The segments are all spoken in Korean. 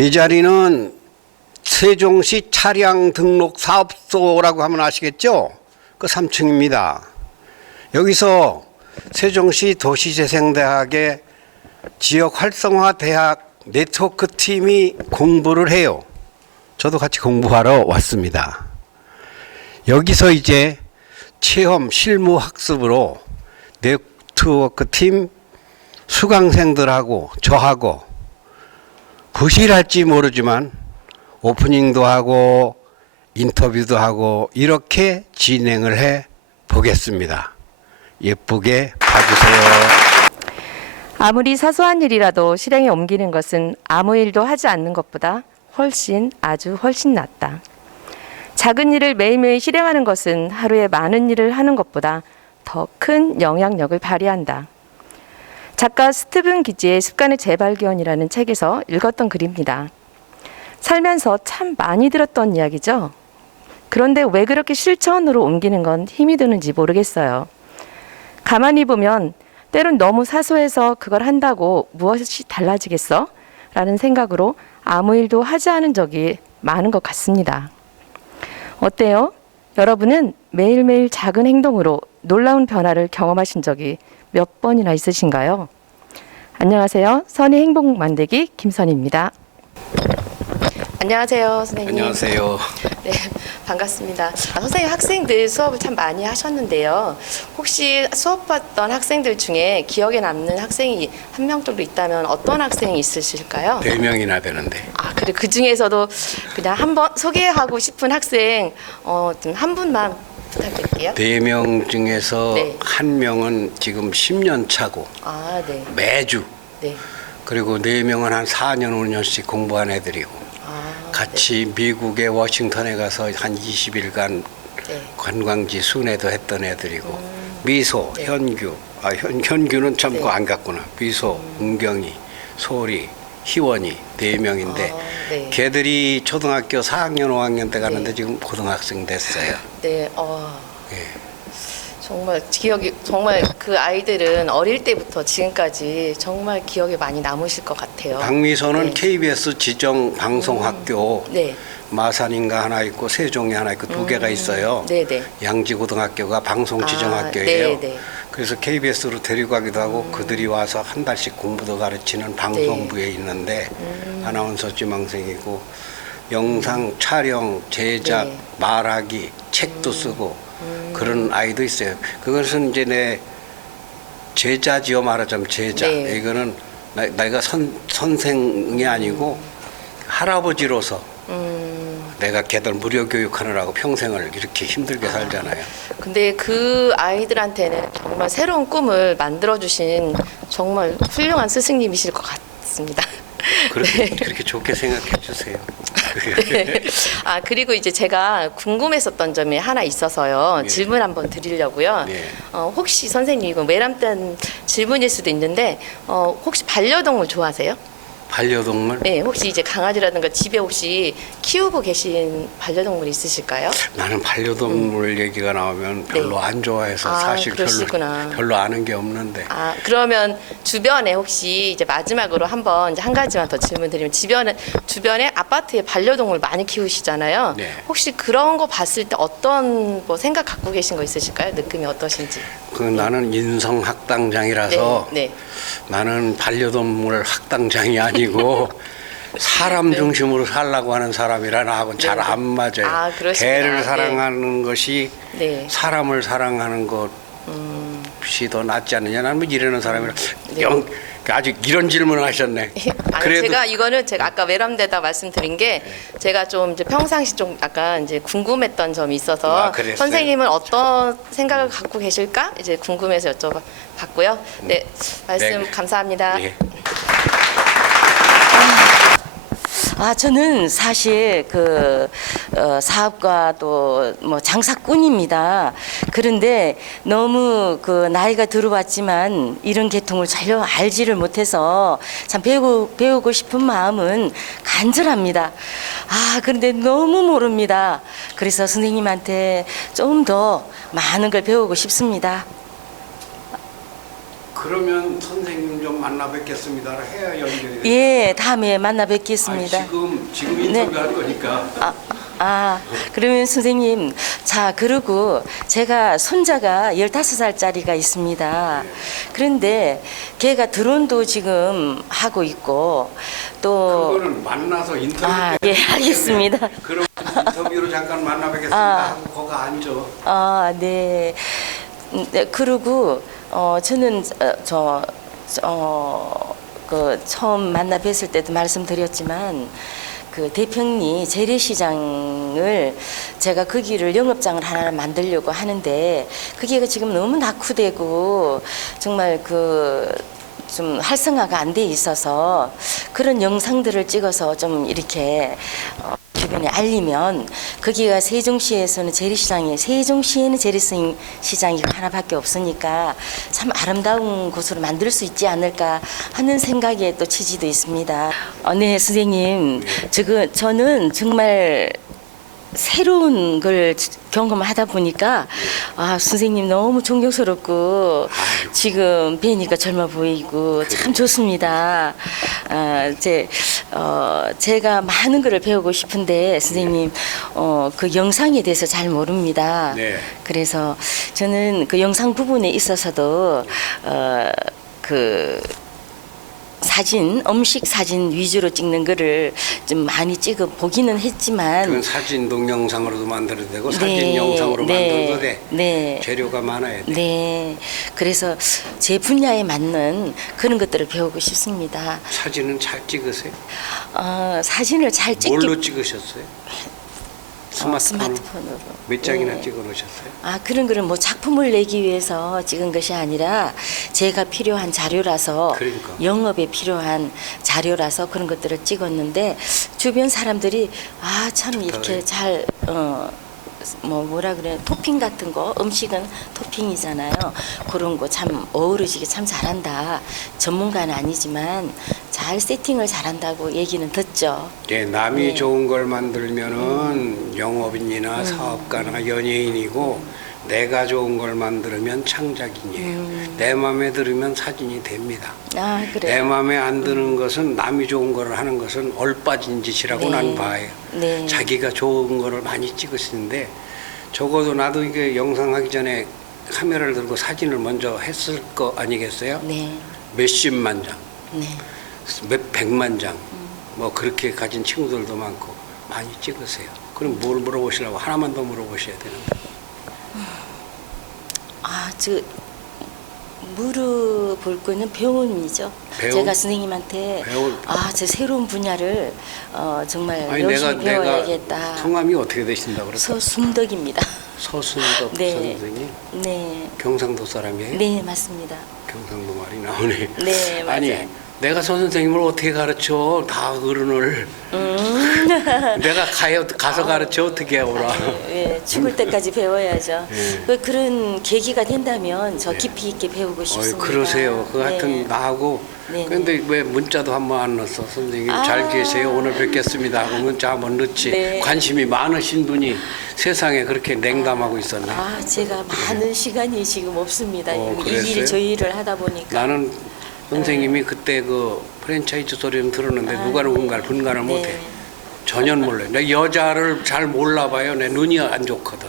이 자리는 세종시 차량 등록 사업소라고 하면 아시겠죠? 그 3층입니다. 여기서 세종시 도시재생대학의 지역 활성화 대학 네트워크 팀이 공부를 해요. 저도 같이 공부하러 왔습니다. 여기서 이제 체험 실무 학습으로 네트워크 팀 수강생들하고 저하고 부실할지 모르지만 오프닝도 하고 인터뷰도 하고 이렇게 진행을 해 보겠습니다. 예쁘게 봐주세요. 아무리 사소한 일이라도 실행에 옮기는 것은 아무 일도 하지 않는 것보다 아주 훨씬 낫다. 작은 일을 매일매일 실행하는 것은 하루에 많은 일을 하는 것보다 더 큰 영향력을 발휘한다. 작가 스티븐 기지의 습관의 재발견이라는 책에서 읽었던 글입니다. 살면서 참 많이 들었던 이야기죠. 그런데 왜 그렇게 실천으로 옮기는 건 힘이 드는지 모르겠어요. 가만히 보면 때론 너무 사소해서 그걸 한다고 무엇이 달라지겠어? 라는 생각으로 아무 일도 하지 않은 적이 많은 것 같습니다. 어때요? 여러분은 매일매일 작은 행동으로 놀라운 변화를 경험하신 적이 몇 번이나 있으신가요? 안녕하세요. 선의 행복 만들기 김선희입니다. 안녕하세요, 선생님. 안녕하세요. 네, 반갑습니다. 선생님, 학생들 수업을 참 많이 하셨는데요. 혹시 수업받던 학생들 중에 기억에 남는 학생이 한 명 정도 있다면 어떤 학생이 있으실까요? 4명이나 되는데. 그래, 그 중에서도 그냥 한번 소개하고 싶은 학생 좀 한 분만 부탁드릴게요. 4명 중에서 네. 1명은 지금 10년 차고 네. 매주 네. 그리고 4명은 한 4년 5년씩 공부한 애들이고 같이 미국의 워싱턴에 가서 한 20일간 네. 관광지 순회도 했던 애들이고 미소, 네. 현규, 현규는 참 네. 안 갔구나. 미소, 은경이, 소리, 희원이 4명인데 네. 걔들이 초등학교 4학년, 5학년 때 가는데 네. 지금 고등학생 됐어요. 네. 예. 정말 기억이 정말 그 아이들은 어릴 때부터 지금까지 정말 기억에 많이 남으실 것 같아요. 박미소는 네. KBS 지정 방송학교 네. 마산인가 하나 있고 세종에 하나 있고 2개가 있어요. 네네. 양지고등학교가 방송 지정학교예요. 네네. 그래서 KBS로 데리고 가기도 하고 그들이 와서 한 달씩 공부도 가르치는 방송부에 있는데 아나운서 지망생이고 영상 촬영, 제작, 네. 말하기, 책도 쓰고 그런 아이도 있어요. 그것은 이제 내 제자지요, 말하자면 제자. 네. 이거는 내가 선생이 아니고 할아버지로서 내가 걔들 무료 교육하느라고 평생을 이렇게 힘들게 살잖아요. 근데 그 아이들한테는 정말 새로운 꿈을 만들어주신 정말 훌륭한 스승님이실 것 같습니다. 그렇게 좋게 생각해 주세요. 네. 그리고 이제 제가 궁금했었던 점이 하나 있어서요. 네. 질문 한번 드리려고요. 네. 혹시 선생님, 이거 외람된 질문일 수도 있는데, 혹시 반려동물 좋아하세요? 반려동물? 네, 혹시 이제 강아지라든가 집에 혹시 키우고 계신 반려동물 있으실까요? 나는 반려동물 얘기가 나오면 별로 네. 안 좋아해서 사실 그러시구나. 별로 아는 게 없는데. 그러면 주변에 혹시 이제 마지막으로 한번 이제 한 가지만 더 질문 드리면 주변에 아파트에 반려동물 많이 키우시잖아요. 네. 혹시 그런 거 봤을 때 어떤 뭐 생각 갖고 계신 거 있으실까요? 느낌이 어떠신지? 나는 인성 학당장이라서 네. 나는 반려동물 학당장이 아니고 사람 중심으로 살라고 하는 사람이라 나하고는 잘 안 맞아요. 그러시구나. 개를 사랑하는 것이 네. 사람을 사랑하는 것이 더 낫지 않느냐. 나는 뭐 이러는 사람이라 네. 아직 이런 질문을 하셨네. 제가 아까 외람되다 말씀드린 게 제가 좀 이제 평상시 좀 약간 이제 궁금했던 점이 있어서 그랬어요? 선생님은 어떤 생각을 갖고 계실까 이제 궁금해서 여쭤봤고요. 네, 말씀 네. 감사합니다. 예. 저는 사실 사업가 또 뭐 장사꾼입니다. 그런데 너무 나이가 들어왔지만 이런 계통을 전혀 알지를 못해서 참 배우고 싶은 마음은 간절합니다. 그런데 너무 모릅니다. 그래서 선생님한테 좀 더 많은 걸 배우고 싶습니다. 그러면 선생님 좀 만나 뵙겠습니다. 해야 연결이 돼요. 예, 다음에 만나 뵙겠습니다. 지금 네. 인터뷰할 거니까. 그러면 선생님, 자, 그리고 제가 손자가 15살짜리가 있습니다. 그런데 걔가 드론도 지금 하고 있고, 또, 그거는 만나서 인터뷰. 예, 알겠습니다. 그럼 인터뷰로 잠깐 만나 뵙겠습니다. 하고 거기 앉아. 네. 네, 그리고, 저는, 그, 처음 만나 뵀을 때도 말씀드렸지만, 그 대평리 재래시장을 제가 거기를 영업장을 하나 만들려고 하는데 거기가 지금 너무 낙후되고 정말 그 좀 활성화가 안 돼 있어서 그런 영상들을 찍어서 좀 이렇게 주변에 알리면 거기가 세종시에서는 세종시에는 재래시장이 하나밖에 없으니까 참 아름다운 곳으로 만들 수 있지 않을까 하는 생각에 또 취지도 있습니다. 네, 선생님. 저는 정말 새로운 걸 경험하다 보니까 선생님 너무 존경스럽고 지금 뵈니까 젊어 보이고 참 좋습니다. 제가 많은 것을 배우고 싶은데 선생님 그 영상에 대해서 잘 모릅니다. 네. 그래서 저는 그 영상 부분에 있어서도 그 음식 사진 위주로 찍는 거를 좀 많이 찍어 보기는 했지만 그건 사진 동영상으로도 만들어도 되고 사진 영상으로 만들어도 돼. 네. 재료가 많아야 돼. 네. 그래서 제 분야에 맞는 그런 것들을 배우고 싶습니다. 사진은 잘 찍으세요? 사진을 잘 찍기 뭘로 찍으셨어요? 스마트폰으로. 몇 장이나 네. 찍어 놓으셨어요? 그런 거는 뭐 작품을 내기 위해서 찍은 것이 아니라 제가 필요한 자료라서 그러니까. 영업에 필요한 자료라서 그런 것들을 찍었는데 주변 사람들이 참 이렇게 잘 뭐라 그래 토핑 같은 거 음식은 토핑이잖아요. 그런 거 참 어우러지게 참 잘한다. 전문가는 아니지만 잘 세팅을 잘한다고 얘기는 듣죠. 예, 남이 네. 좋은 걸 만들면은 영업인이나 사업가나 연예인이고 내가 좋은 걸 만들면 창작인이에요. 내 마음에 들으면 사진이 됩니다. 내 그래요. 마음에 안 드는 것은 남이 좋은 거를 하는 것은 얼빠진 짓이라고 네. 난 봐요. 네. 자기가 좋은 거를 많이 찍으시는데 적어도 나도 이게 영상 하기 전에 카메라를 들고 사진을 먼저 했을 거 아니겠어요? 네. 몇십만 장, 네. 몇 백만 장, 뭐 그렇게 가진 친구들도 많고 많이 찍으세요. 그럼 뭘 물어보시려고 하나만 더 물어보셔야 되는데. 물어볼 거는 배움이죠. 배움? 제가 선생님한테 저 새로운 분야를 정말 아니 열심히 내가 배워야겠다. 성함이 어떻게 되신다고 그랬어요? 서순덕입니다. 서순덕 네. 선생님? 네. 경상도 사람이에요? 네, 맞습니다. 경상도 말이 나오네. 네, 맞아요. 아니 내가 서 선생님을 어떻게 가르쳐? 다 어른을. 내가 가서 가르쳐 어떻게 오라. 예, 죽을 때까지 배워야죠. 네. 그런 계기가 된다면 저 깊이 있게 배우고 싶습니다. 그러세요. 그 네. 하여튼 나하고. 네, 근데 왜 문자도 한 번 안 넣었어? 선생님 잘 계세요. 오늘 뵙겠습니다 하고 문자 한번 넣지. 네. 관심이 많으신 분이 세상에 그렇게 냉담하고 있었네. 제가 많은 시간이 지금 없습니다. 그랬어요? 이 일 저 일을 하다 보니까. 나는 선생님이 그때 그 프랜차이즈 소리는 들었는데 누가 누군가를 분간을 네. 못해. 전혀 몰라요. 내 여자를 잘 몰라봐요. 내 눈이 안 좋거든.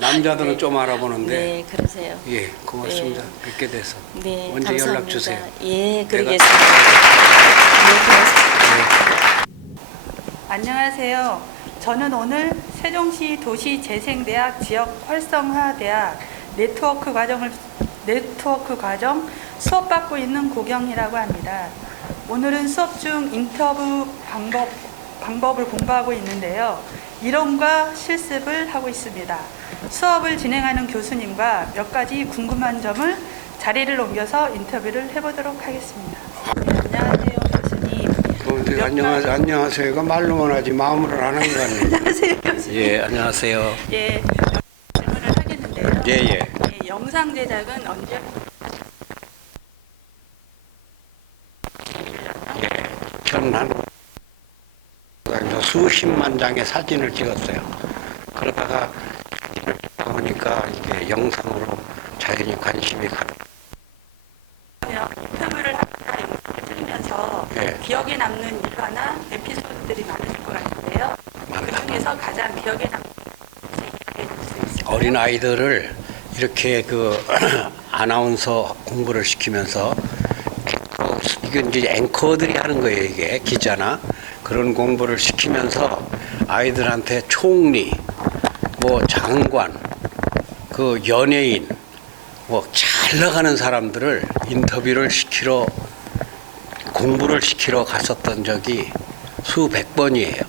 남자들은 좀 알아보는데. 네, 그러세요. 예, 고맙습니다. 뵙게 돼서. 네, 언제 감사합니다. 연락 주세요. 예, 내가- 그러겠습니다. 네, 고맙습니다. 안녕하세요. 저는 오늘 세종시 도시재생대학 지역 활성화대학 네트워크 과정 수업받고 있는 고경이라고 합니다. 오늘은 수업 중 인터뷰 방법을 공부하고 있는데요. 이론과 실습을 하고 있습니다. 수업을 진행하는 교수님과 몇 가지 궁금한 점을 자리를 옮겨서 인터뷰를 해보도록 하겠습니다. 네, 안녕하세요, 교수님. 안녕하세요가 말로만 하지 마음으로 안 하는 거 아니에요? 안녕하세요, 교수님. 예, 안녕하세요. 예, 질문을 하겠는데요. 예, 예. 영상 제작은 언제? 전한 수십만 장의 사진을 찍었어요. 그러다가 보니까 이게 영상으로 자연히 관심이 가. 인터뷰를 예. 기억에 남는 일화나 에피소드들이 많으실 것 같은데요. 그 중에서 가장 기억에 남는 것을 이야기해 줄 수 있을까요? 어린 아이들을 이렇게 그 아나운서 공부를 시키면서 이건 이제 앵커들이 하는 거예요. 이게 기자나 그런 공부를 시키면서 아이들한테 총리, 뭐 장관, 그 연예인, 뭐 잘 나가는 사람들을 인터뷰를 시키러 공부를 시키러 갔었던 적이 수백 번이에요.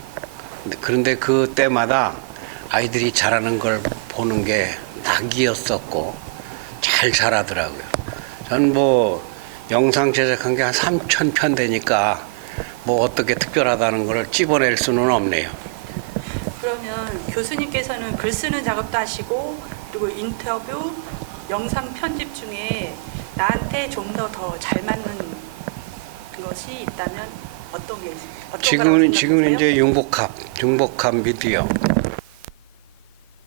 그런데 그 때마다 아이들이 잘하는 걸 보는 게 낙이었었고 잘 자라더라고요. 저는 뭐 영상 제작한 게 한 3,000편 되니까 뭐 어떻게 특별하다는 걸 찝어낼 수는 없네요. 그러면 교수님께서는 글 쓰는 작업도 하시고 그리고 인터뷰, 영상 편집 중에 나한테 좀 더 잘 맞는 것이 있다면 어떤 게 있을까요? 지금은 이제 융복합 미디어.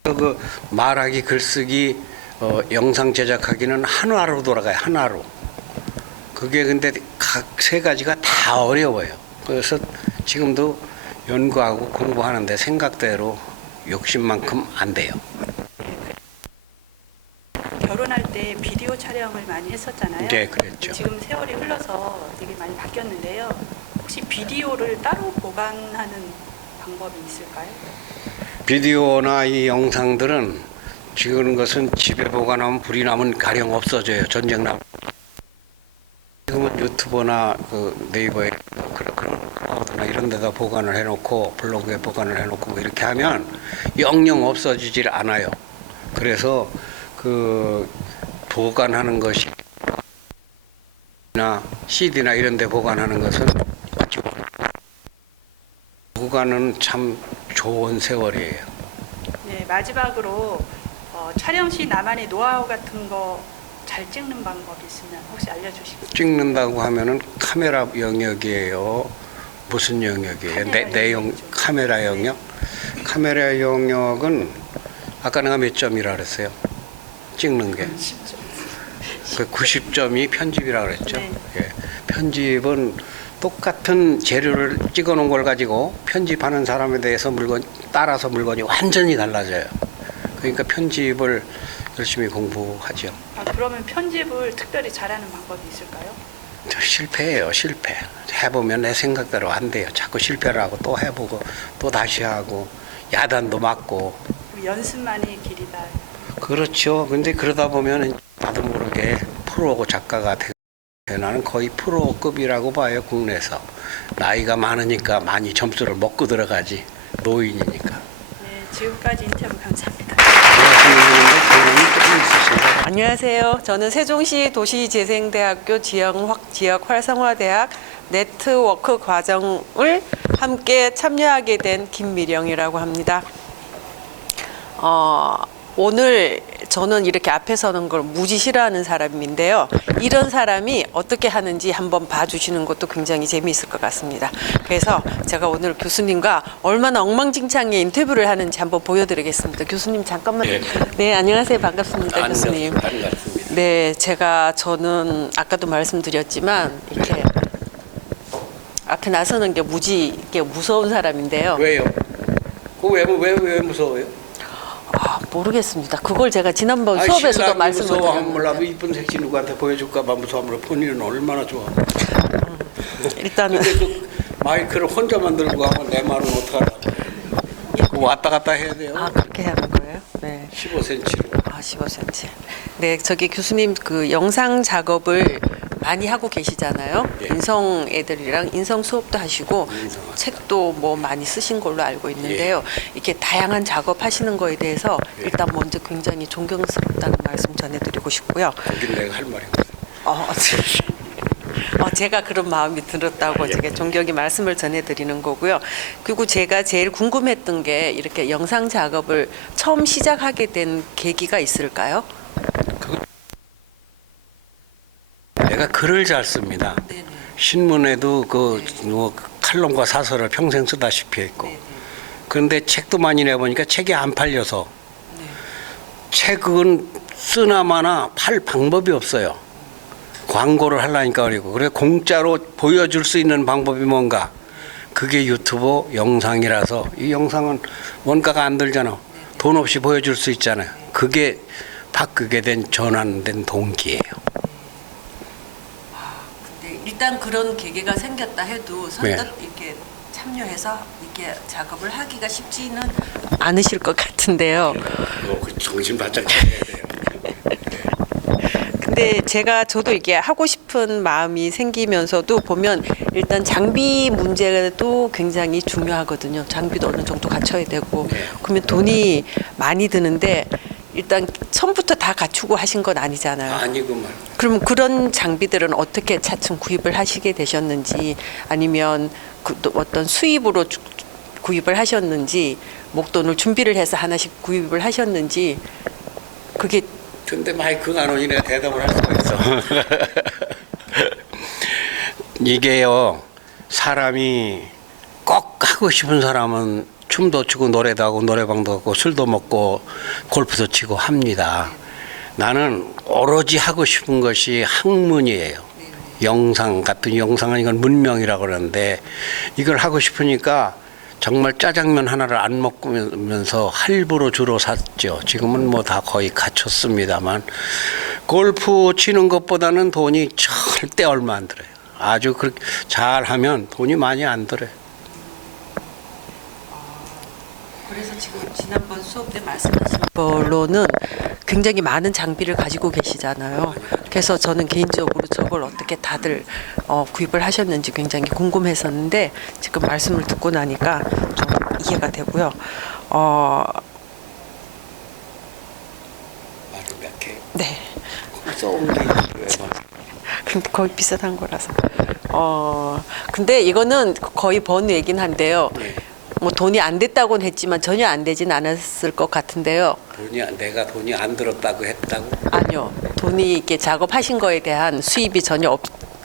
그 말하기, 글쓰기, 영상 제작하기는 한화로 돌아가요. 한화로. 그게 근데 각 세 가지가 다 어려워요. 그래서 지금도 연구하고 공부하는데 생각대로 욕심만큼 안 돼요. 결혼할 때 비디오 촬영을 많이 했었잖아요. 네, 그랬죠. 지금 세월이 흘러서 되게 많이 바뀌었는데요. 혹시 비디오를 따로 보관하는 방법이 있을까요? 비디오나 이 영상들은 지금 것은 집에 보관하면 불이 나면 가령 없어져요. 전쟁 나면. 지금은 유튜브나 그 네이버에 그런 코드나 이런 데다 보관을 해놓고 블로그에 보관을 해놓고 뭐 이렇게 하면 영영 없어지질 않아요. 그래서 그 보관하는 것이 나 CD나 이런 데 보관하는 것은 보관은 참 좋은 세월이에요. 네, 마지막으로 촬영 시 나만의 노하우 같은 거 잘 찍는 방법이 있으면 혹시 알려주시겠어요? 찍는다고 하면은 카메라 영역이에요. 무슨 영역이에요? 내용 카메라 영역? 카메라 영역은 아까 내가 몇 점이라 그랬어요? 찍는 게. 그 90점이 편집이라 그랬죠. 네. 예. 편집은 똑같은 재료를 찍어 놓은 걸 가지고 편집하는 사람에 대해서 따라서 물건이 완전히 달라져요. 그러니까 편집을 열심히 공부하죠. 그러면 편집을 특별히 잘하는 방법이 있을까요? 실패해요. 실패. 해보면 내 생각대로 안 돼요. 자꾸 실패를 하고 또 해보고 또 다시 하고 야단도 맞고. 연습만이 길이다. 그렇죠. 근데 그러다 보면 나도 모르게 프로 작가가 되고 나는 거의 프로급이라고 봐요. 국내에서. 나이가 많으니까 많이 점수를 먹고 들어가지. 노인이니까. 네, 지금까지 인터뷰 감사합니다. 안녕하세요. 저는 세종시 도시재생대학교 지역 활성화대학 네트워크 과정을 함께 참여하게 된 김미령이라고 합니다. 오늘 저는 이렇게 앞에 서는 걸 무지 싫어하는 사람인데요. 이런 사람이 어떻게 하는지 한번 봐주시는 것도 굉장히 재미있을 것 같습니다. 그래서 제가 오늘 교수님과 얼마나 엉망진창의 인터뷰를 하는지 한번 보여드리겠습니다. 교수님 잠깐만. 네, 안녕하세요. 반갑습니다, 교수님. 반갑습니다. 네, 저는 아까도 말씀드렸지만 이렇게 앞에 나서는 게 무지 이게 무서운 사람인데요. 왜요? 왜 무서워요? 모르겠습니다. 그걸 제가 지난번 수업에서도 말씀을 무서워하면 드렸는데 몰라도 이쁜 색시 누구한테 보여줄까봐 무서워하면 본인은 얼마나 좋아. 일단은 근데 그 마이크를 혼자만 들고 가면 내 말은 어떡하나. 그거 왔다 갔다 해야 돼요. 그렇게 하는 거예요? 네. 15cm로. 15cm. 네, 저기 교수님 그 영상 작업을 많이 하고 계시잖아요. 예. 인성 애들이랑 인성 수업도 하시고 인성학습. 책도 뭐 많이 쓰신 걸로 알고 있는데요. 이렇게 다양한 작업하시는 거에 대해서 일단 먼저 굉장히 존경스럽다는 말씀 전해드리고 싶고요. 거긴 내가 할 말이 없어. 제가 그런 마음이 들었다고 제가 존경의 말씀을 전해드리는 거고요. 그리고 제가 제일 궁금했던 게 이렇게 영상 작업을 처음 시작하게 된 계기가 있을까요? 내가 글을 잘 씁니다. 네네. 신문에도 뭐 칼럼과 사설을 평생 쓰다시피 했고. 네네. 그런데 책도 많이 내보니까 책이 안 팔려서 네. 책은 쓰나마나 팔 방법이 없어요. 광고를 하려니까 그리고 그래 공짜로 보여줄 수 있는 방법이 뭔가? 그게 유튜브 영상이라서 이 영상은 원가가 안 들잖아. 돈 없이 보여줄 수 있잖아요. 그게 바꾸게 된 전환된 동기예요. 근데 일단 그런 계기가 생겼다 해도 선뜻 네. 이렇게 참여해서 이렇게 작업을 하기가 쉽지는 않으실 것 같은데요. 정신 바짝 차려야 돼요. 근데 저도 이게 하고 싶은 마음이 생기면서도 보면 일단 장비 문제도 굉장히 중요하거든요. 장비도 어느 정도 갖춰야 되고 그러면 돈이 많이 드는데 일단 처음부터 다 갖추고 하신 건 아니잖아요. 아니구만. 그럼 그런 장비들은 어떻게 차츰 구입을 하시게 되셨는지 아니면 또 어떤 수입으로 구입을 하셨는지 목돈을 준비를 해서 하나씩 구입을 하셨는지 그게 근데 마이크가 안 오니 내가 대답을 할 수가 있어. 이게요, 사람이 꼭 하고 싶은 사람은 춤도 추고 노래도 하고 노래방도 하고 술도 먹고 골프도 치고 합니다. 나는 오로지 하고 싶은 것이 학문이에요. 영상 같은 영상은 이건 문명이라고 그러는데 이걸 하고 싶으니까 정말 짜장면 하나를 안 먹으면서 할부로 주로 샀죠. 지금은 뭐 다 거의 갖췄습니다만 골프 치는 것보다는 돈이 절대 얼마 안 들어요. 아주 그렇게 잘하면 돈이 많이 안 들어요. 그래서 지금 지난번 수업 때 말씀하신 걸로는 굉장히 많은 장비를 가지고 계시잖아요. 그래서 저는 개인적으로 저걸 어떻게 다들 구입을 하셨는지 굉장히 궁금했었는데 지금 말씀을 듣고 나니까 좀 이해가 되고요. 말을 약해. 네. 써온 게 근데 거의 비슷한 거라서. 근데 이거는 거의 번 얘긴 한데요. 뭐 돈이 안 됐다고는 했지만 전혀 안 되진 않았을 것 같은데요. 내가 돈이 안 들었다고 했다고? 아니요. 돈이 이렇게 작업하신 거에 대한 수입이 전혀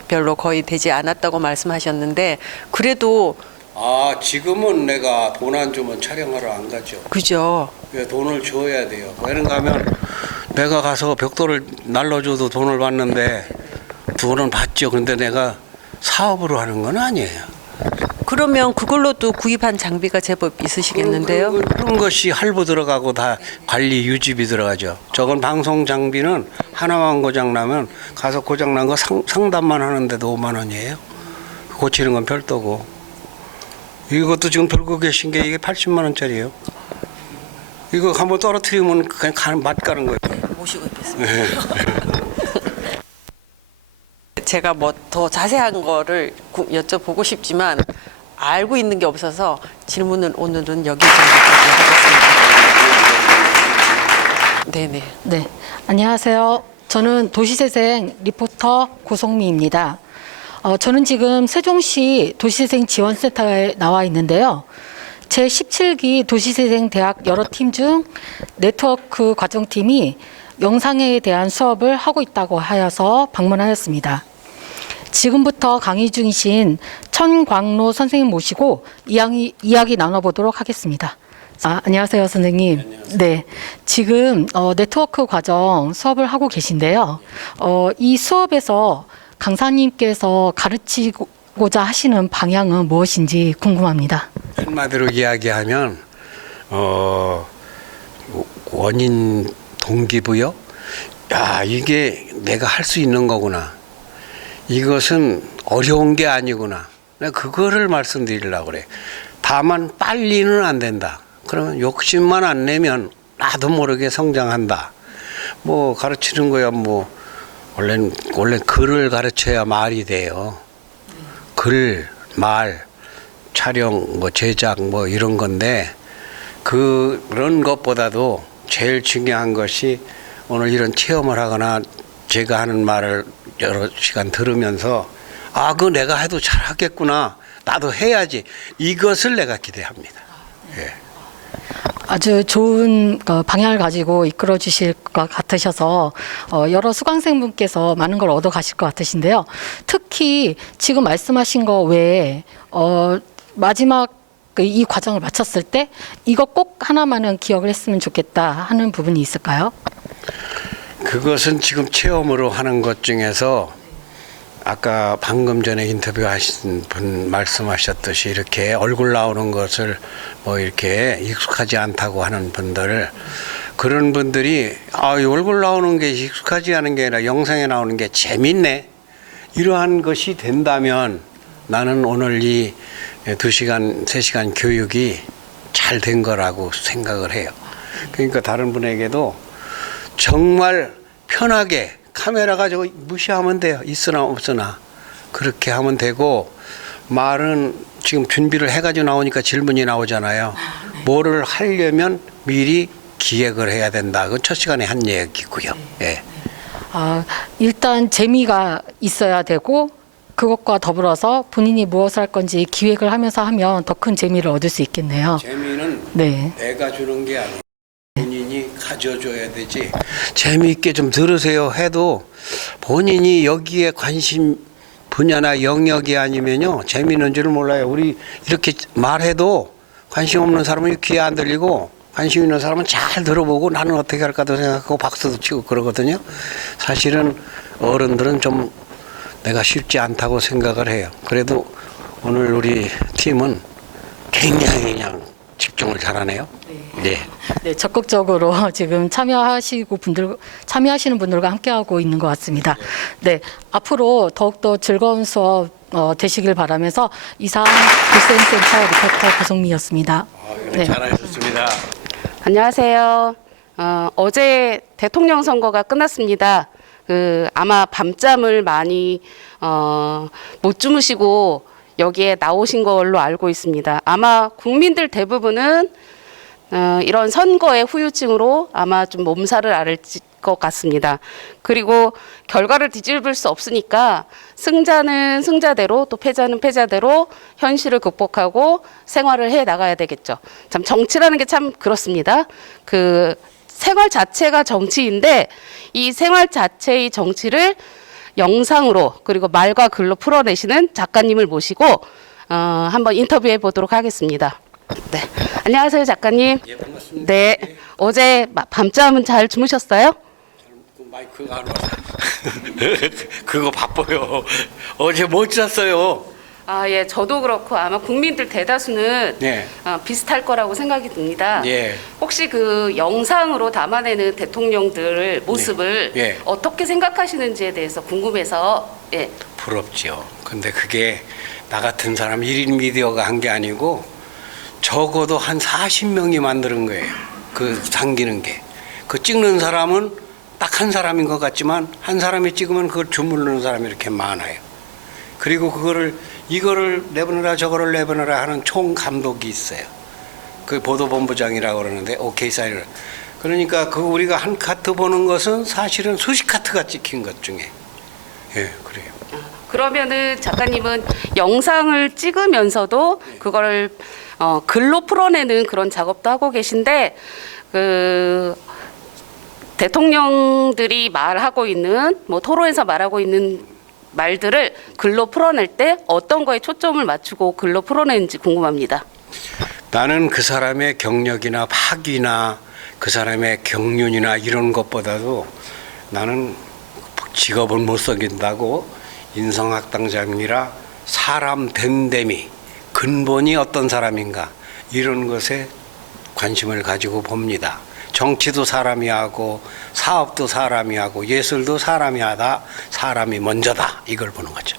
별로 거의 되지 않았다고 말씀하셨는데 그래도 아, 지금은 내가 돈 안 주면 촬영하러 안 가죠. 그죠. 왜 돈을 줘야 돼요. 왜는가 하면 내가 가서 벽돌을 날라줘도 돈을 받는데 돈은 받죠. 근데 내가 사업으로 하는 건 아니에요. 그러면 그걸로도 구입한 장비가 제법 있으시겠는데요. 그런 것이 할부 들어가고 다 관리 유지비 들어가죠. 저건 방송 장비는 하나만 고장 나면 가서 고장 난 거 상담만 하는데도 5만 원이에요. 고치는 건 별도고. 이것도 지금 들고 계신 게 이게 80만 원짜리예요. 이거 한번 떨어뜨리면 그냥 맛 가는 거예요. 모시고 있겠습니다. 제가 뭐 더 자세한 거를 여쭤보고 싶지만 알고 있는 게 없어서 질문은 오늘은 여기까지 하겠습니다. 네네. 네, 안녕하세요. 저는 도시재생 리포터 고성미입니다. 저는 지금 세종시 도시재생 지원센터에 나와 있는데요. 제17기 도시재생 대학 여러 팀 중 네트워크 과정팀이 영상에 대한 수업을 하고 있다고 하여서 방문하였습니다. 지금부터 강의 중이신 천광로 선생님 모시고 이야기 나눠보도록 하겠습니다. 안녕하세요, 선생님. 안녕하세요. 네, 지금 네트워크 과정 수업을 하고 계신데요. 이 수업에서 강사님께서 가르치고자 하시는 방향은 무엇인지 궁금합니다. 한마디로 이야기하면 원인 동기부여. 야, 이게 내가 할 수 있는 거구나. 이것은 어려운 게 아니구나. 내가 그거를 말씀드리려고 그래. 다만 빨리는 안 된다. 그러면 욕심만 안 내면 나도 모르게 성장한다. 뭐 가르치는 거야 뭐 원래 글을 가르쳐야 말이 돼요. 글, 말, 촬영, 뭐 제작 뭐 이런 건데 그런 것보다도 제일 중요한 것이 오늘 이런 체험을 하거나 제가 하는 말을 여러 시간 들으면서 아, 그거 내가 해도 잘하겠구나. 나도 해야지. 이것을 내가 기대합니다. 예. 아주 좋은 방향을 가지고 이끌어 주실 것 같으셔서 여러 수강생분께서 많은 걸 얻어 가실 것 같으신데요. 특히 지금 말씀하신 거 외에 마지막 이 과정을 마쳤을 때 이거 꼭 하나만은 기억을 했으면 좋겠다 하는 부분이 있을까요? 그것은 지금 체험으로 하는 것 중에서 아까 방금 전에 인터뷰하신 분 말씀하셨듯이 이렇게 얼굴 나오는 것을 뭐 이렇게 익숙하지 않다고 하는 분들, 그런 분들이 이 얼굴 나오는 게 익숙하지 않은 게 아니라 영상에 나오는 게 재밌네, 이러한 것이 된다면 나는 오늘 이 2시간, 3시간 교육이 잘 된 거라고 생각을 해요. 그러니까 다른 분에게도 정말 편하게 카메라가 저거 무시하면 돼요. 있으나 없으나 그렇게 하면 되고, 말은 지금 준비를 해가지고 나오니까 질문이 나오잖아요. 뭐를 하려면 미리 기획을 해야 된다. 그건 첫 시간에 한 얘기고요. 예. 일단 재미가 있어야 되고 그것과 더불어서 본인이 무엇을 할 건지 기획을 하면서 하면 더 큰 재미를 얻을 수 있겠네요. 재미는 네. 내가 주는 게 아니고 본인이 가져줘야 되지. 재미있게 좀 들으세요 해도 본인이 여기에 관심 분야나 영역이 아니면요 재미있는 줄 몰라요. 우리 이렇게 말해도 관심 없는 사람은 귀에 안 들리고, 관심 있는 사람은 잘 들어보고 나는 어떻게 할까도 생각하고 박수도 치고 그러거든요. 사실은 어른들은 좀 내가 쉽지 않다고 생각을 해요. 그래도 오늘 우리 팀은 굉장히 그냥 집중을 잘하네요. 네. 네, 적극적으로 지금 참여하시는 분들과 함께하고 있는 것 같습니다. 네, 앞으로 더욱더 즐거운 수업 되시길 바라면서 이상 교센센터 리포터 고성미였습니다. 네. 잘하셨습니다. 안녕하세요. 어제 대통령 선거가 끝났습니다. 아마 밤잠을 많이 못 주무시고 여기에 나오신 걸로 알고 있습니다. 아마 국민들 대부분은 이런 선거의 후유증으로 아마 좀 몸살을 앓을 것 같습니다. 그리고 결과를 뒤집을 수 없으니까 승자는 승자대로 또 패자는 패자대로 현실을 극복하고 생활을 해 나가야 되겠죠. 참 정치라는 게 참 그렇습니다. 그 생활 자체가 정치인데 이 생활 자체의 정치를 영상으로 그리고 말과 글로 풀어내시는 작가님을 모시고 한번 인터뷰해 보도록 하겠습니다. 네, 안녕하세요 작가님. 예, 반갑습니다. 네, 어제 밤잠은 잘 주무셨어요? 마이크가 안 와서 그거 바빠요. 어제 못 잤어요. 예, 저도 그렇고 아마 국민들 대다수는 네. 비슷할 거라고 생각이 듭니다. 예. 혹시 그 영상으로 담아내는 대통령들 모습을 예. 어떻게 생각하시는지에 대해서 궁금해서 예. 부럽죠. 근데 그게 나 같은 사람 1인 미디어가 한 게 아니고 적어도 한 40명이 만드는 거예요. 그 당기는 게. 그 찍는 사람은 딱 한 사람인 것 같지만 한 사람이 찍으면 그걸 주무르는 사람이 이렇게 많아요. 그리고 이거를 내보내라 저거를 내보내라 하는 총 감독이 있어요. 그 보도본부장이라고 그러는데 오케이 사인을. 그러니까 그 우리가 한 카트 보는 것은 사실은 수십 카트가 찍힌 것 중에. 예, 그래요. 그러면은 작가님은 영상을 찍으면서도 그걸 글로 풀어내는 그런 작업도 하고 계신데 그 대통령들이 말하고 있는 뭐 토론에서 말하고 있는 말들을 글로 풀어낼 때 어떤 거에 초점을 맞추고 글로 풀어내는지 궁금합니다. 나는 그 사람의 경력이나 학위나 그 사람의 경륜이나 이런 것보다도 나는 직업을 못 속인다고 인성학당장이라 사람 됨됨이 근본이 어떤 사람인가 이런 것에 관심을 가지고 봅니다. 정치도 사람이 하고 사업도 사람이 하고 예술도 사람이 하다 사람이 먼저다 이걸 보는 거죠.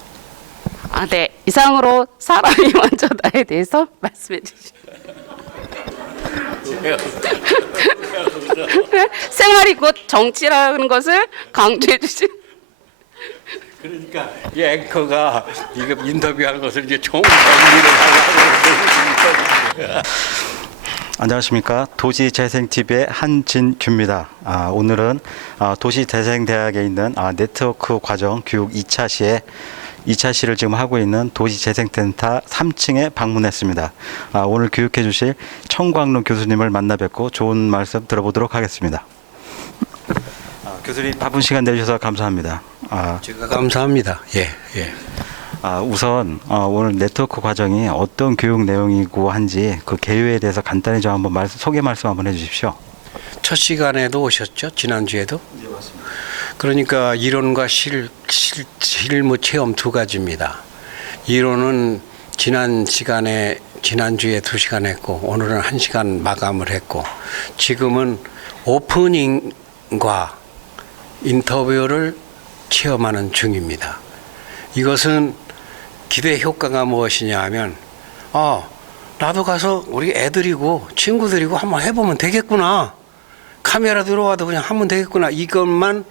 네. 이상으로 사람이 먼저다에 대해서 말씀해 주시죠. 생활이 곧 정치라는 것을 강조해 주시. 그러니까 이 앵커가 이거 인터뷰한 것을 이제 총 정리를 하려고. 안녕하십니까. 도시재생TV의 한진규입니다. 오늘은 도시재생대학에 있는 네트워크 과정 교육 2차 시를 지금 하고 있는 도시재생센터 3층에 방문했습니다. 오늘 교육해 주실 청광록 교수님을 만나 뵙고 좋은 말씀 들어보도록 하겠습니다. 교수님 바쁜 시간 내주셔서 감사합니다. 제가 감사합니다. 예. 우선 오늘 네트워크 과정이 어떤 교육 내용이고 한지 그 개요에 대해서 간단히 좀 한번 소개 말씀 한번 해주십시오. 첫 시간에도 오셨죠? 지난주에도? 네, 맞습니다. 그러니까 이론과 실무 체험 두 가지입니다. 이론은 지난주에 2시간 했고 오늘은 1시간 마감을 했고 지금은 오프닝과 인터뷰를 체험하는 중입니다. 이것은 기대 효과가 무엇이냐 하면 나도 가서 우리 애들이고 친구들이고 한번 해보면 되겠구나. 카메라 들어와도 그냥 하면 되겠구나. 이것만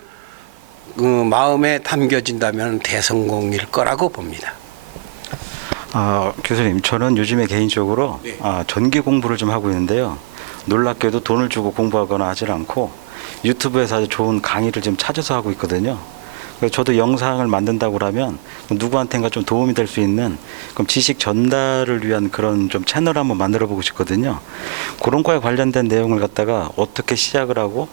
마음에 담겨진다면 대성공일 거라고 봅니다. 교수님, 저는 요즘에 개인적으로 네. 전기 공부를 좀 하고 있는데요. 놀랍게도 돈을 주고 공부하거나 하질 않고 유튜브에서 아주 좋은 강의를 좀 찾아서 하고 있거든요. 그래서 저도 영상을 만든다고 하면 누구한테인가 좀 도움이 될 수 있는 그럼 지식 전달을 위한 그런 좀 채널을 한번 만들어 보고 싶거든요. 그런 거에 관련된 내용을 갖다가 어떻게 시작을 하고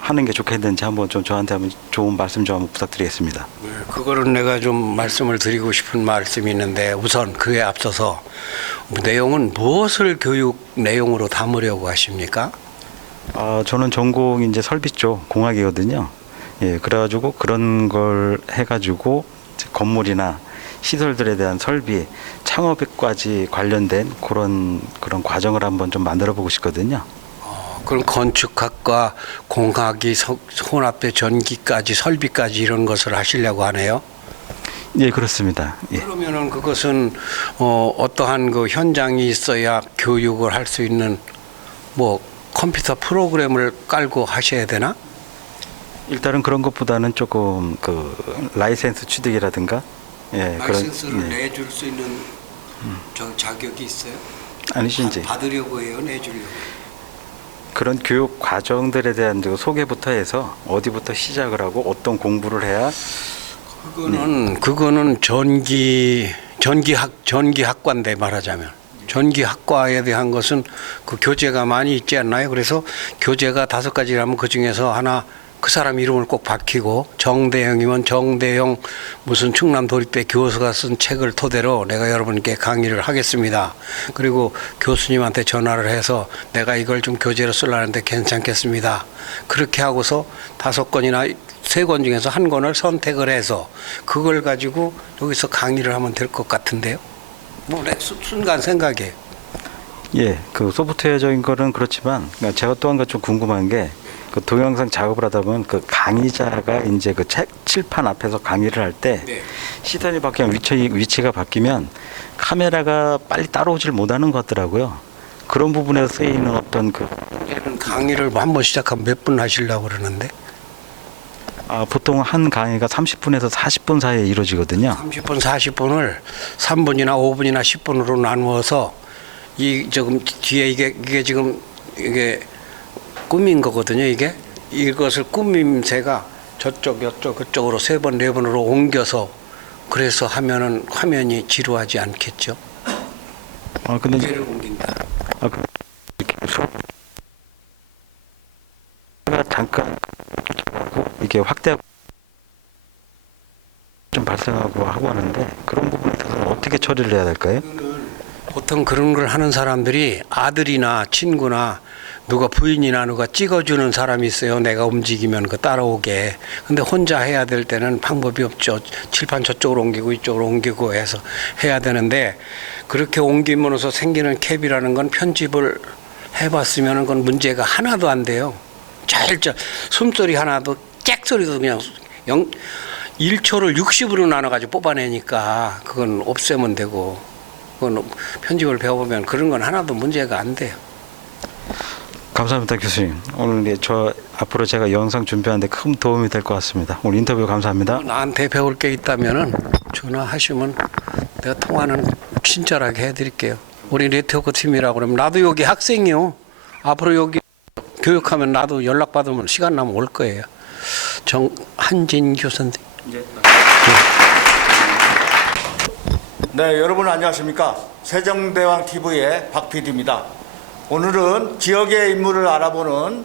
하는 게 좋겠는지 한번 좀 저한테 한번 좋은 말씀 좀 한번 부탁드리겠습니다. 그거는 내가 좀 말씀을 드리고 싶은 말씀이 있는데 우선 그에 앞서서 내용은 무엇을 교육 내용으로 담으려고 하십니까? 저는 전공이 이제 설비 쪽 공학이거든요. 예, 그래가지고 그런 걸 해가지고 건물이나 시설들에 대한 설비, 창업까지 관련된 그런 과정을 한번 좀 만들어 보고 싶거든요. 그럼 건축학과 공학이 혼합돼 전기까지 설비까지 이런 것을 하시려고 하네요. 예, 그렇습니다. 예. 그러면은 그것은 어떠한 그 현장이 있어야 교육을 할 수 있는 뭐 컴퓨터 프로그램을 깔고 하셔야 되나? 일단은 그런 것보다는 조금 그 라이센스 취득이라든가 라이센스를 예. 내줄 수 있는 저 자격이 있어요? 아니신지 받으려고 해요, 내주려고? 그런 교육 과정들에 대한 그 소개부터 해서 어디부터 시작을 하고 어떤 공부를 해야 그거는 전기학과인데 말하자면 전기학과에 대한 것은 그 교재가 많이 있지 않나요? 그래서 교재가 5가지라면 그 중에서 하나 그 사람 이름을 꼭 밝히고 정대영이면 정대영 무슨 충남도립대 교수가 쓴 책을 토대로 내가 여러분께 강의를 하겠습니다. 그리고 교수님한테 전화를 해서 내가 이걸 좀 교재로 쓰려는데 괜찮겠습니다. 그렇게 하고서 5권이나 3권 중에서 한 권을 선택을 해서 그걸 가지고 여기서 강의를 하면 될 것 같은데요. 뭐 순간 생각이에요. 예, 그 소프트웨어적인 거는 그렇지만 제가 또 한 가지 좀 궁금한 게 그 동영상 작업을 하다 보면 그 강의자가 이제 그 칠판 앞에서 강의를 할 때 시선이 바뀌면 위치가 바뀌면 카메라가 빨리 따라오질 못하는 것 같더라고요. 그런 부분에서 쓰이는 어떤 그 강의를 한번 시작하면 몇 분 하시려고 그러는데? 보통 한 강의가 30분에서 40분 사이에 이루어지거든요. 30분, 40분을 3분이나 5분이나 10분으로 나누어서 조금 뒤에 이게 지금 이게 꾸민 거거든요. 이것을 꾸밈새가 저쪽, 그쪽으로 3번, 4번으로 옮겨서 그래서 하면은 화면이 지루하지 않겠죠. 근데 무게를 옮긴다. 이렇게 잠깐 이게 확대 좀 발생하고 하고 하는데 그런 부분에 대해서 어떻게 처리를 해야 될까요? 보통 그런 걸 하는 사람들이 아들이나 친구나 누가 부인이나 누가 찍어주는 사람이 있어요. 내가 움직이면 그 따라오게. 근데 혼자 해야 될 때는 방법이 없죠. 칠판 저쪽으로 옮기고 이쪽으로 옮기고 해서 해야 되는데 그렇게 옮김으로써 생기는 캡이라는 건 편집을 해봤으면 그건 문제가 하나도 안 돼요. 숨소리 하나도 짹소리도 그냥 1초를 60으로 나눠가지고 뽑아내니까 그건 없애면 되고 그건 편집을 배워보면 그런 건 하나도 문제가 안 돼요. 감사합니다, 교수님. 오늘 저 앞으로 제가 영상 준비하는데 큰 도움이 될 것 같습니다. 오늘 인터뷰 감사합니다. 나한테 배울 게 있다면은 전화하시면 내가 통화는 친절하게 해드릴게요. 우리 네트워크 팀이라고 그러면 나도 여기 학생이요. 앞으로 여기 교육하면 나도 연락 받으면 시간 나면 올 거예요. 한진규 선생님. 네, 여러분 안녕하십니까? 세종대왕 TV의 박 PD입니다. 오늘은 지역의 인물을 알아보는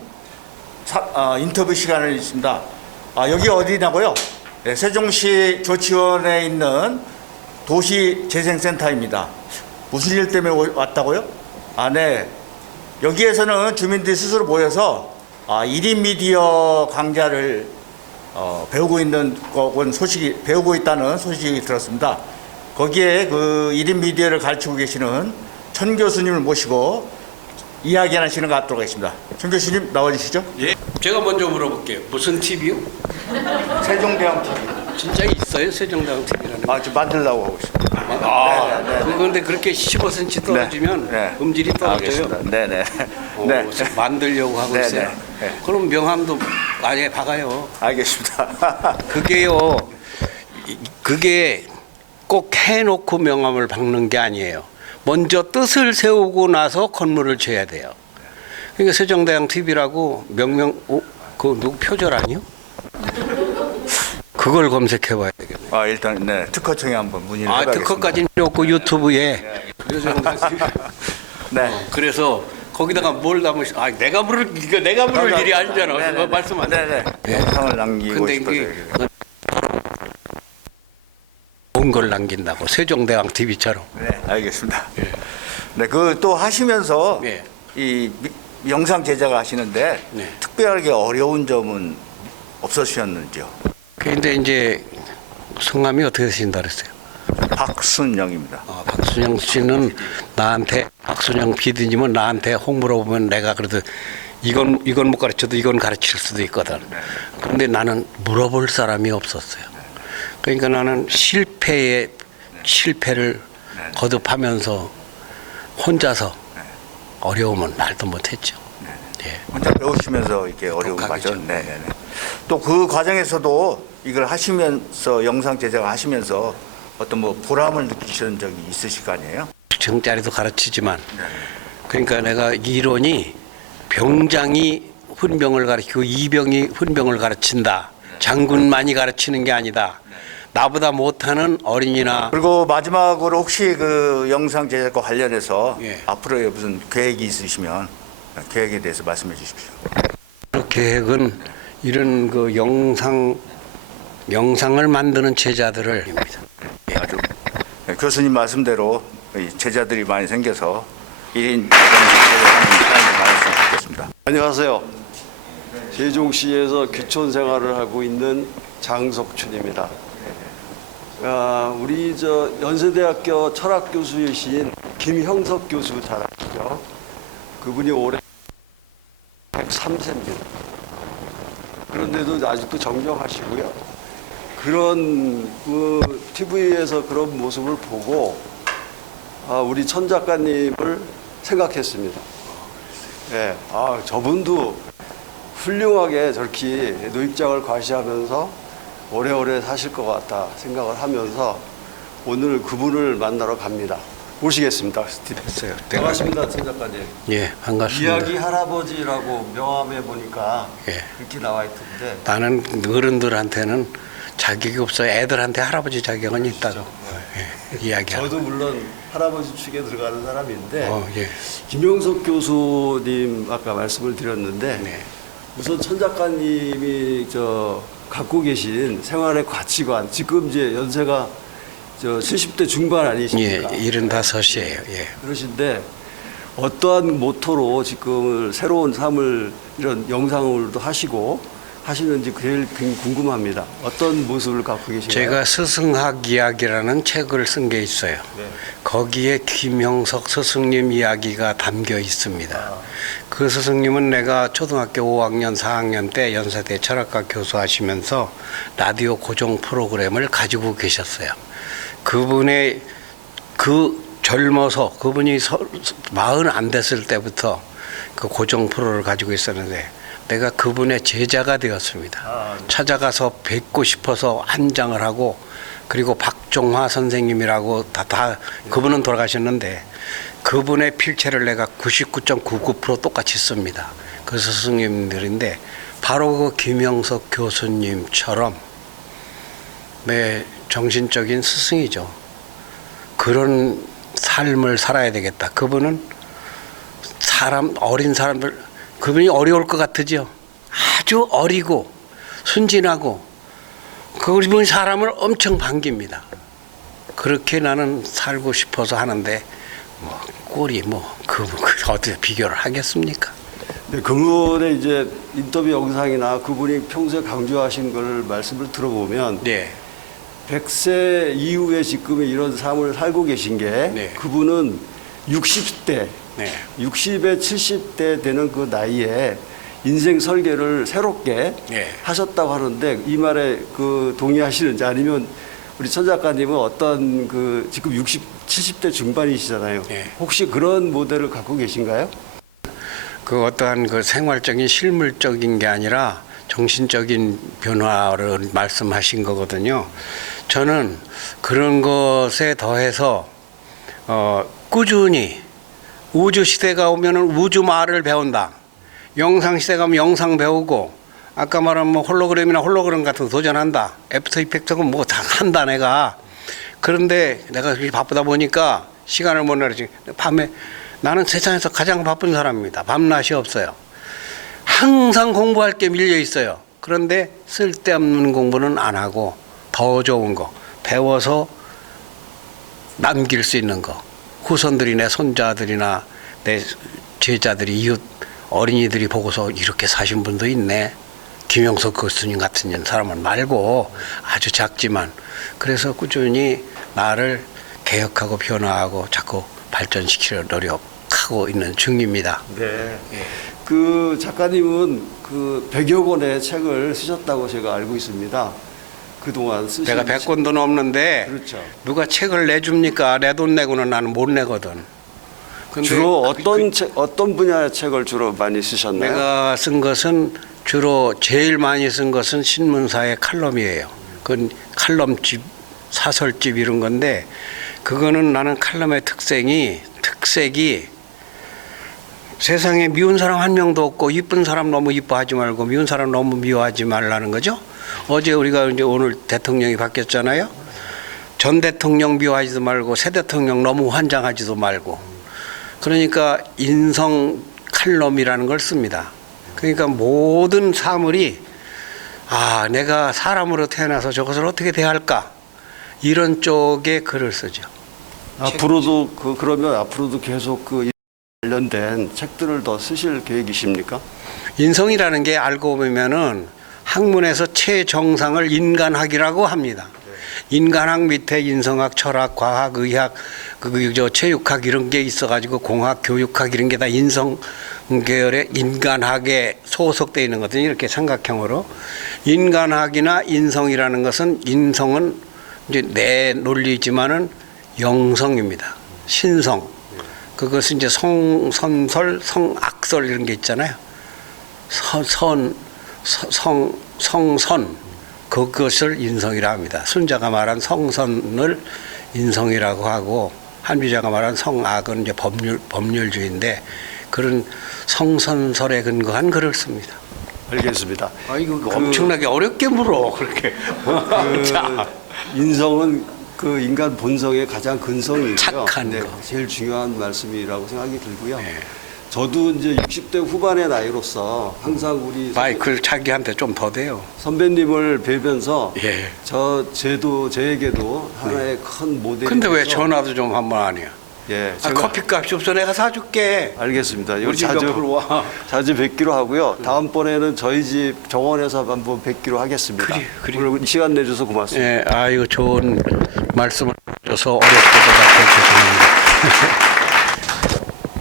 인터뷰 시간을 있습니다. 여기 어디냐고요? 네, 세종시 조치원에 있는 도시재생센터입니다. 무슨 일 때문에 왔다고요? 네. 여기에서는 주민들이 스스로 모여서 1인 미디어 강좌를 배우고 있는 거건 배우고 있다는 소식이 들었습니다. 거기에 그 1인 미디어를 가르치고 계시는 천 교수님을 모시고 이야기하시는 것 같도록 하겠습니다. 천 교수님 나와주시죠. 예. 제가 먼저 물어볼게요. 무슨 TV요? 세종대왕 TV. 진짜 있어요? 세종대왕 TV라는 거? 지금 만들려고 하고 있습니다. 그런데 그렇게 15cm 떨어지면 네. 음질이 떨어져요. 알겠습니다. 네네. 그래서 만들려고 하고 네, 있어요. 네. 그럼 명함도 아예 박아요. 알겠습니다. 그게 꼭 해놓고 명함을 박는 게 아니에요. 먼저 뜻을 세우고 나서 건물을 쳐야 돼요. 그러니까 세종대왕 TV라고 그 누구 표절 아니요? 그걸 검색해봐야 되겠네요. 일단 네, 특허청에 한번 문의를 해봐야겠습니다. 특허까지는 필요 없고 유튜브에 네. 그래서 거기다가 뭘 담으시? 내가 물을 일이 아니잖아. 그거 말씀 안 해. 네네. 영상을 남기고 근데 싶어서. 이게 좋은 걸 남긴다고 세종대왕 TV처럼. 네, 알겠습니다. 네, 그 또 하시면서 네. 이 영상 제작을 하시는데 네. 특별하게 어려운 점은 없으셨는지요? 근데 이제 성함이 어떻게 되신다 그랬어요? 박순영입니다. 박순영 씨는 박순영 PD님은 나한테 혹 물어보면 내가 그래도 이건 못 가르쳐도 이건 가르칠 수도 있거든. 그런데 나는 물어볼 사람이 없었어요. 그러니까 나는 실패를 거듭하면서 혼자서 어려움은 말도 못했죠. 예. 혼자 배우시면서 이렇게 어려운 독학이죠. 과정. 네네네. 또 그 과정에서도 이걸 하시면서 영상 제작을 하시면서 어떤 뭐 보람을 느끼시는 적이 있으실 거 아니에요? 정짜리도 가르치지만 그러니까 내가 이론이 병장이 훈병을 가르치고 이병이 훈병을 가르친다. 장군만이 가르치는 게 아니다. 나보다 못하는 어린이나 그리고 마지막으로 혹시 그 영상 제작과 관련해서 예. 앞으로의 무슨 계획이 있으시면 계획에 대해서 말씀해 주십시오. 그 계획은 이런 그 영상을 만드는 제자들을 아주 교수님 말씀대로 이 제자들이 많이 생겨서 1인 제작하는 사람이 많았으면 좋겠습니다. 안녕하세요. 세종시에서 귀촌 생활을 하고 있는 장석춘입니다. 우리 연세대학교 철학 교수이신 김형석 교수 잘 아시죠? 그분이 올해 103세입니다. 그런데도 아직도 정정하시고요. 그런 TV에서 그런 모습을 보고 우리 천 작가님을 생각했습니다. 네, 저분도 훌륭하게 저렇게 노입장을 과시하면서 오래오래 사실 것 같다 생각을 하면서 오늘 그분을 만나러 갑니다. 모시겠습니다. 됐어요. 반갑습니다, 천 작가님. 예, 반갑습니다. 이야기 할아버지라고 명함에 보니까 예. 그렇게 나와 있던데. 나는 어른들한테는 자격이 없어. 애들한테 할아버지 자격은 있다고. 예, 이야기하고. 저도 물론 할아버지 축에 들어가는 사람인데 예. 김영석 교수님 아까 말씀을 드렸는데 네. 우선 천 작가님이 갖고 계신 생활의 가치관, 지금 이제 연세가 70대 중반 예, 아니십니까? 75이에요. 예. 그러신데 어떠한 모토로 지금 새로운 삶을 이런 영상을도 하시는지 제일 궁금합니다. 어떤 모습을 갖고 계신가요? 제가 스승학 이야기라는 책을 쓴 게 있어요. 네. 거기에 김영석 스승님 이야기가 담겨 있습니다. 그 스승님은 내가 초등학교 5학년, 4학년 때 연세대 철학과 교수하시면서 라디오 고정 프로그램을 가지고 계셨어요. 그분의 젊어서 그분이 40 안 됐을 때부터 그 고정 프로를 가지고 있었는데 내가 그분의 제자가 되었습니다. 찾아가서 뵙고 싶어서 한장을 하고 그리고 박종화 선생님이라고 다 그분은 돌아가셨는데 그분의 필체를 내가 99.99% 똑같이 씁니다. 그 스승님들인데 바로 그 김영석 교수님처럼 내 정신적인 스승이죠. 그런 삶을 살아야 되겠다. 그분은 어린 사람들, 그분이 어려울 것 같으죠. 아주 어리고 순진하고 그분이 사람을 엄청 반깁니다. 그렇게 나는 살고 싶어서 하는데 꼴이 어떻게 비교를 하겠습니까? 네, 그분의 이제 인터뷰 영상이나 그분이 평소에 강조하신 걸 말씀을 들어보면 네. 100세 이후에 지금 이런 삶을 살고 계신 게 네. 그분은 60대, 네. 60에 70대 되는 그 나이에 인생 설계를 새롭게 네. 하셨다고 하는데 이 말에 그 동의하시는지 아니면 우리 천 작가님은 어떤 그 지금 60, 70대 중반이시잖아요. 네. 혹시 그런 모델을 갖고 계신가요? 그 어떠한 그 생활적인 실물적인 게 아니라 정신적인 변화를 말씀하신 거거든요. 저는 그런 것에 더해서 꾸준히 우주 시대가 오면은 우주 말을 배운다. 영상 시대가 오면 영상 배우고 아까 말한 뭐 홀로그램이나 홀로그램 같은 거 도전한다. 애프터 이펙트는 뭐 다 한다 내가. 그런데 내가 그렇게 바쁘다 보니까 시간을 못 내지. 밤에 나는 세상에서 가장 바쁜 사람입니다. 밤낮이 없어요. 항상 공부할 게 밀려 있어요. 그런데 쓸데없는 공부는 안 하고 더 좋은 거 배워서 남길 수 있는 거 후손들이 내 손자들이나 내 제자들이 이웃 어린이들이 보고서 이렇게 사신 분도 있네. 김영석 교수님 같은 사람은 말고 아주 작지만 그래서 꾸준히 나를 개혁하고 변화하고 자꾸 발전시키려 노력하고 있는 중입니다. 네. 그 작가님은 그 100여 권의 책을 쓰셨다고 제가 알고 있습니다. 그동안 쓰신 내가 100권도 넘는데 그렇죠. 누가 책을 내줍니까? 내 돈 내고는 나는 못 내거든. 근데 주로 어떤 분야의 책을 주로 많이 쓰셨나요? 내가 쓴 것은 주로 제일 많이 쓴 것은 신문사의 칼럼이에요. 그건 칼럼집, 사설집 이런 건데 그거는 나는 칼럼의 특색이 세상에 미운 사람 한 명도 없고 이쁜 사람 너무 이뻐하지 말고 미운 사람 너무 미워하지 말라는 거죠. 어제 우리가 이제 오늘 대통령이 바뀌었잖아요. 전 대통령 미워하지도 말고 새 대통령 너무 환장하지도 말고 그러니까 인성 칼럼이라는 걸 씁니다. 그러니까 모든 사물이 내가 사람으로 태어나서 저것을 어떻게 대할까 이런 쪽의 글을 쓰죠. 앞으로도 그러면 앞으로도 계속 그 관련된 책들을 더 쓰실 계획이십니까? 인성이라는 게 알고 보면은 학문에서 최정상을 인간학이라고 합니다. 인간학 밑에 인성학, 철학, 과학, 의학, 체육학 이런 게 있어가지고 공학, 교육학 이런 게 다 인성 계열의 인간학에 소속되어 있는 거거든요. 이렇게 삼각형으로 인간학이나 인성이라는 것은 인성은 이제 내 논리지만은 영성입니다. 신성. 그것은 이제 성선설, 성악설 이런 게 있잖아요. 성선 그것을 인성이라 합니다. 순자가 말한 성선을 인성이라고 하고 한비자가 말한 성악은 이제 법률주의인데 그런 성선설에 근거한 글을 씁니다. 알겠습니다. 이거 엄청나게 어렵게 물어 그렇게. 자. 인성은 그 인간 본성의 가장 근성이고요. 착한 거. 제일 중요한 말씀이라고 생각이 들고요. 네. 저도 이제 60대 후반의 나이로서 항상 우리 마이클 자기한테 좀 더 돼요. 선배님을 뵈면서 예. 저에게도 하나의 큰 모델이 근데 왜 돼서 전화도 좀 한번 안 해요? 예, 커피값이 없어 내가 사줄게. 알겠습니다. 우리 여기 집 옆으로 와. 자주 뵙기로 하고요. 다음번에는 저희 집 정원에서 한번 뵙기로 하겠습니다. 그래. 오늘 시간 내줘서 고맙습니다. 예, 이거 좋은 말씀을 줘서 어렵게도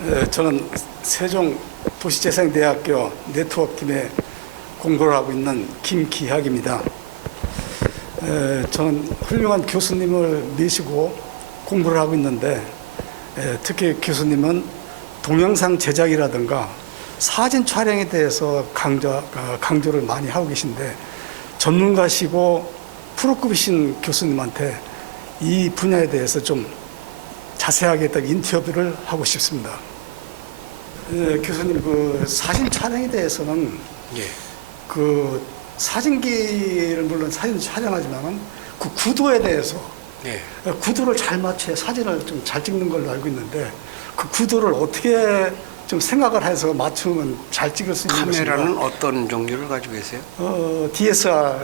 죄송합니다. 저는 세종 도시재생대학교 네트워크팀에 공부를 하고 있는 김기학입니다. 저는 훌륭한 교수님을 모시고 공부를 하고 있는데 특히 교수님은 동영상 제작이라든가 사진 촬영에 대해서 강조를 많이 하고 계신데 전문가시고 프로급이신 교수님한테 이 분야에 대해서 좀 자세하게 인터뷰를 하고 싶습니다. 교수님 그 사진 촬영에 대해서는 예. 그 사진기를 물론 사진 촬영하지만은 그 구도에 대해서 예. 구도를 잘 맞춰야 사진을 좀 잘 찍는 걸로 알고 있는데 그 구도를 어떻게 좀 생각을 해서 맞추면 잘 찍을 수 있는 카메라는 것인가? 어떤 종류를 가지고 계세요? DSR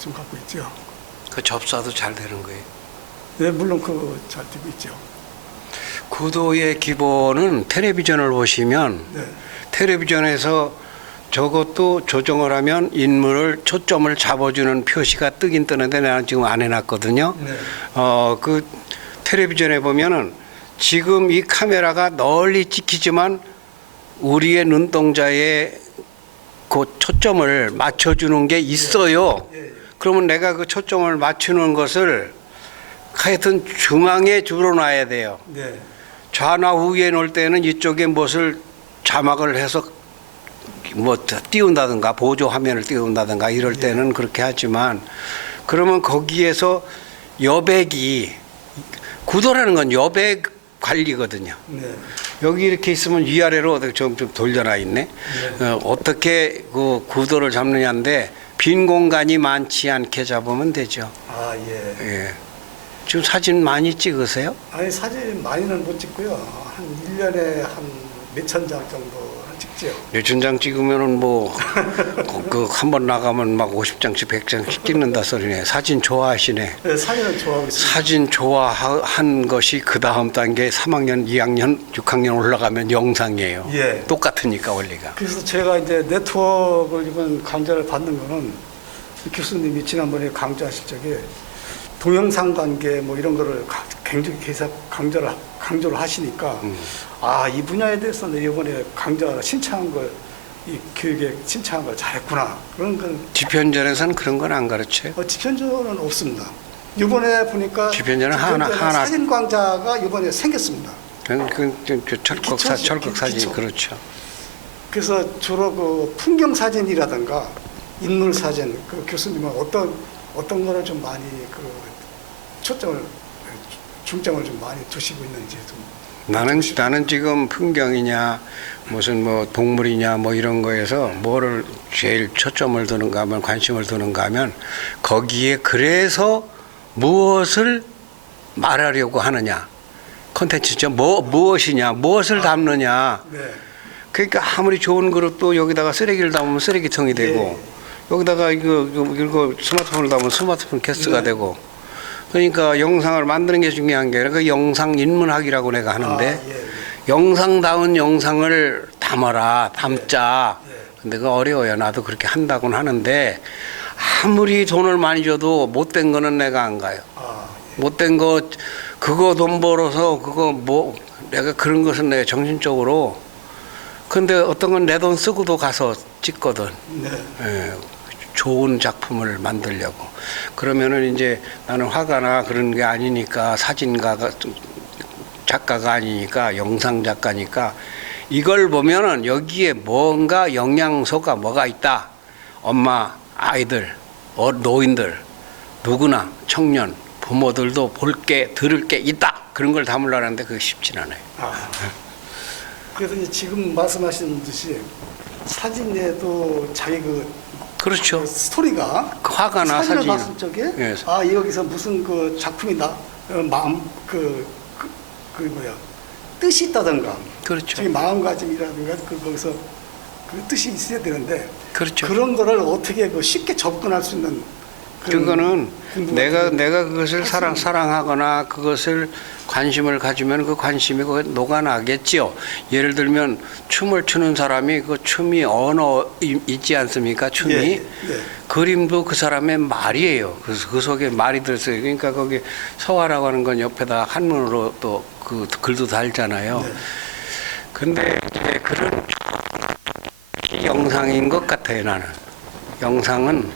좀 갖고 있죠. 그 접사도 잘 되는 거예요. 네, 물론 그 잘 되고 있죠. 구도의 기본은 텔레비전을 보시면 네. 텔레비전에서 저것도 조정을 하면 인물을 초점을 잡아주는 표시가 뜨긴 뜨는데 나는 지금 안 해놨거든요. 그 텔레비전에 보면은 지금 이 카메라가 널리 찍히지만 우리의 눈동자에 그 초점을 맞춰주는 게 있어요. 그러면 내가 그 초점을 맞추는 것을 하여튼 중앙에 줄여놔야 돼요. 좌나 우에 놓을 때는 이쪽에 무엇을 자막을 해서 뭐 띄운다든가 보조 화면을 띄운다든가 이럴 때는 그렇게 하지만 그러면 거기에서 여백이 구도라는 건 여백 관리거든요. 여기 이렇게 있으면 위아래로 좀 돌려놔 있네. 어떻게 그 구도를 잡느냐인데 빈 공간이 많지 않게 잡으면 되죠. 아, 예. 예. 지금 사진 많이 찍으세요? 아니, 사진 많이는 못 찍고요. 한 1년에 한 몇천 장 정도 찍죠. 몇천 장 찍으면은 뭐 그 한 번 나가면 막 50장씩 100장씩 찍는다 소리네. 사진 좋아하시네. 네, 사진은 좋아하고 있습니다. 사진 좋아한 것이 그 다음 단계 3학년, 2학년, 6학년 올라가면 영상이에요. 예. 똑같으니까 원리가. 그래서 제가 이제 네트워크를 이번 강좌를 받는 거는 교수님이 지난번에 강좌하실 적에 동영상 관계 뭐 이런 거를 굉장히 계속 강조를 하시니까 아, 이 분야에 대해서는 이번에 강좌 신청한 걸 이 교육에 신청한 걸 잘했구나. 그런 건 집현전에서는 그런 건 안 가르쳐요. 집현전은 없습니다. 이번에 보니까 집현전은 하나 사진 강좌가 이번에 생겼습니다. 철거 사진 기초. 그렇죠. 그래서 주로 그 풍경 사진이라든가 인물 사진 그 교수님은 어떤 거를 좀 많이 그 중점을 좀 많이 두시고 있는지 좀. 나는 지금 풍경이냐 무슨 뭐 동물이냐 뭐 이런 거에서 뭐를 제일 초점을 두는가 하면 관심을 두는가 하면 거기에 그래서 무엇을 말하려고 하느냐 콘텐츠죠. 무엇이냐 무엇을 담느냐. 네. 그러니까 아무리 좋은 그릇도 여기다가 쓰레기를 담으면 쓰레기통이 되고 여기다가 이거 스마트폰을 담으면 스마트폰 케이스가 되고 그러니까 영상을 만드는 게 중요한 게 아니라 그 영상 인문학이라고 내가 하는데 영상다운 영상을 담자. 근데 그거 어려워요. 나도 그렇게 한다고는 하는데 아무리 돈을 많이 줘도 못된 거는 내가 안 가요. 못된 거 그거 돈 벌어서 그거 뭐 내가 그런 것은 내가 정신적으로 근데 어떤 건 내 돈 쓰고도 가서 찍거든. 예, 좋은 작품을 만들려고. 그러면은 이제 나는 화가나 그런 게 아니니까 사진가가 작가가 아니니까 영상 작가니까 이걸 보면은 여기에 뭔가 영양소가 뭐가 있다. 엄마, 아이들, 노인들, 누구나 청년, 부모들도 볼 게 들을 게 있다. 그런 걸 담으려고 하는데 그게 쉽진 않아요. 그래서 이제 지금 말씀하신 듯이 사진에도 자기 그렇죠. 스토리가 화가나 사진을 사진 봤을 적에 예. 아, 여기서 무슨 그 작품이다 마음 뜻이 있다든가 그렇죠. 자기 마음가짐이라든가 거기서 그 뜻이 있어야 되는데 그렇죠. 그런 거를 어떻게 쉽게 접근할 수 있는 그거는 내가 그것을 사랑하거나 그것을 관심을 가지면 그 관심이 녹아나겠지요. 예를 들면 춤을 추는 사람이 그 춤이 언어 있지 않습니까? 춤이 그림도 그 사람의 말이에요. 그래서 그 속에 말이 들었어요. 그러니까 거기 서화라고 하는 건 옆에다 한문으로 또 그 글도 달잖아요. 근데 이제 그런 영상인 것 같아요. 나는 영상은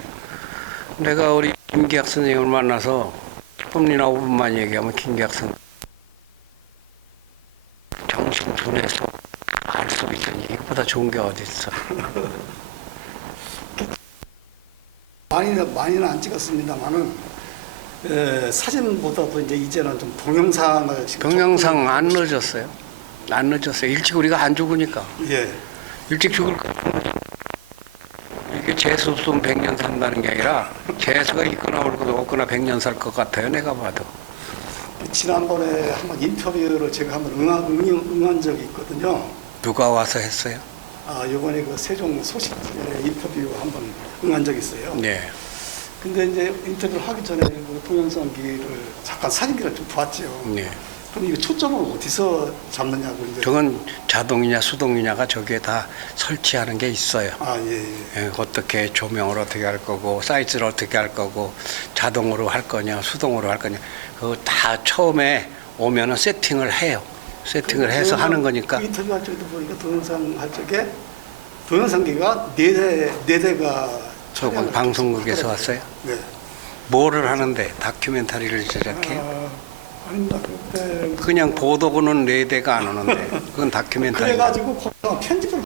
내가 우리 김기학 선생님을 만나서 10분이나 5분만 얘기하면 김기학 선생님 정신 분해서 알 수 있으니 이것보다 좋은 게 어디 있어. 많이는 안 찍었습니다만은 사진보다도 이제는 좀 동영상을 동영상 안 늦었어요. 안 늦었어요. 일찍 우리가 안 죽으니까. 일찍 죽을 거. 이게 재수 없으면 100년 산다는 게 아니라 재수가 있거나 없거나 100년 살 것 같아요. 내가 봐도. 지난번에 한번 인터뷰를 제가 한번 응한 적이 있거든요. 누가 와서 했어요? 이번에 그 세종 소식 인터뷰 한번 응한 적이 있어요. 네. 근데 이제 인터뷰를 하기 전에 그 동영상기를 잠깐 사진기를 좀 봤죠. 네. 그럼 이거 초점을 어디서 잡느냐고 이제. 저건 자동이냐 수동이냐가 저기에 다 설치하는 게 있어요. 아, 예, 예. 예, 어떻게 조명을 어떻게 할 거고 사이즈를 어떻게 할 거고 자동으로 할 거냐 수동으로 할 거냐 그거 다 처음에 오면은 세팅을 해요. 세팅을 해서 하는 거니까. 그 인터뷰 할 적도 보니까 동영상 할 적에 동영상기가 네 대가 저건 방송국에서 왔어요. 네. 뭐를 하는데 다큐멘터리를 제작해요? 아닙니다. 그때 그냥 보도고는 4대가 안 오는데 그건 다큐멘터리. 그래가지고 거기서 편집을